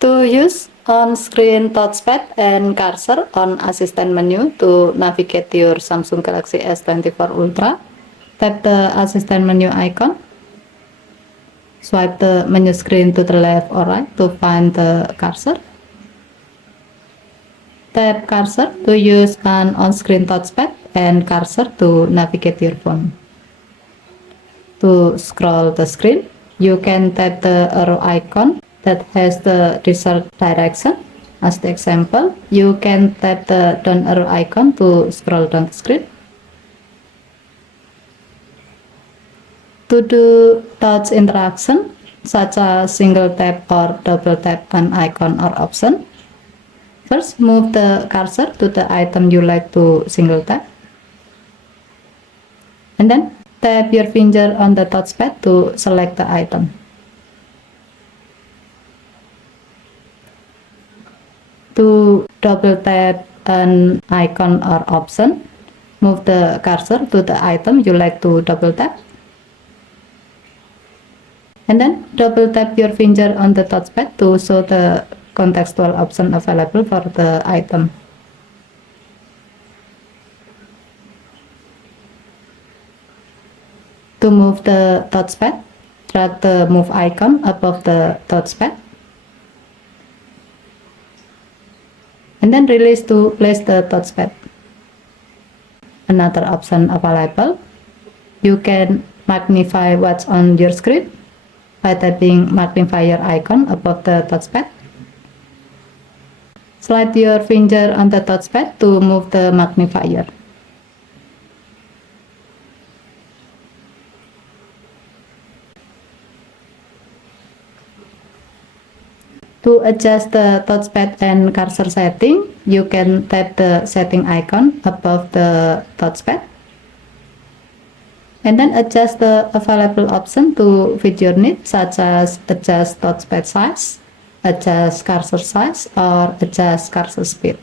To use on-screen touchpad and cursor on assistant menu to navigate your Samsung Galaxy S24 Ultra, tap the assistant menu icon. Swipe the menu screen to the left or right to find the cursor. Tap cursor to use an on-screen touchpad and cursor to navigate your phone. To scroll the screen, you can tap the arrow icon that has the desired direction. As the example, you can tap the down arrow icon to scroll down the screen. To do touch interaction, such as single tap or double tap an icon or option, first move the cursor to the item you like to single tap, and then tap your finger on the touchpad to select the item. To double tap an icon or option, move the cursor to the item you like to double tap, and then double tap your finger on the touchpad to show the contextual option available for the item. To move the touchpad, drag the move icon above the touchpad, and then release to place the touchpad. Another option available, you can magnify what's on your screen by tapping magnifier icon above the touchpad. Slide your finger on the touchpad to move the magnifier. To adjust the touchpad and cursor setting, you can tap the setting icon above the touchpad and then adjust the available option to fit your needs, such as adjust touchpad size, adjust cursor size, or adjust cursor speed.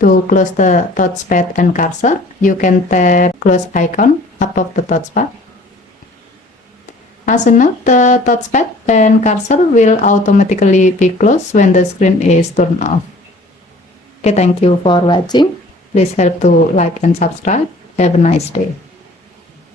To close the touchpad and cursor, you can tap close icon above the touchpad. As a note, the touchpad and cursor will automatically be closed when the screen is turned off. Okay, thank you for watching. Please help to like and subscribe. Have a nice day.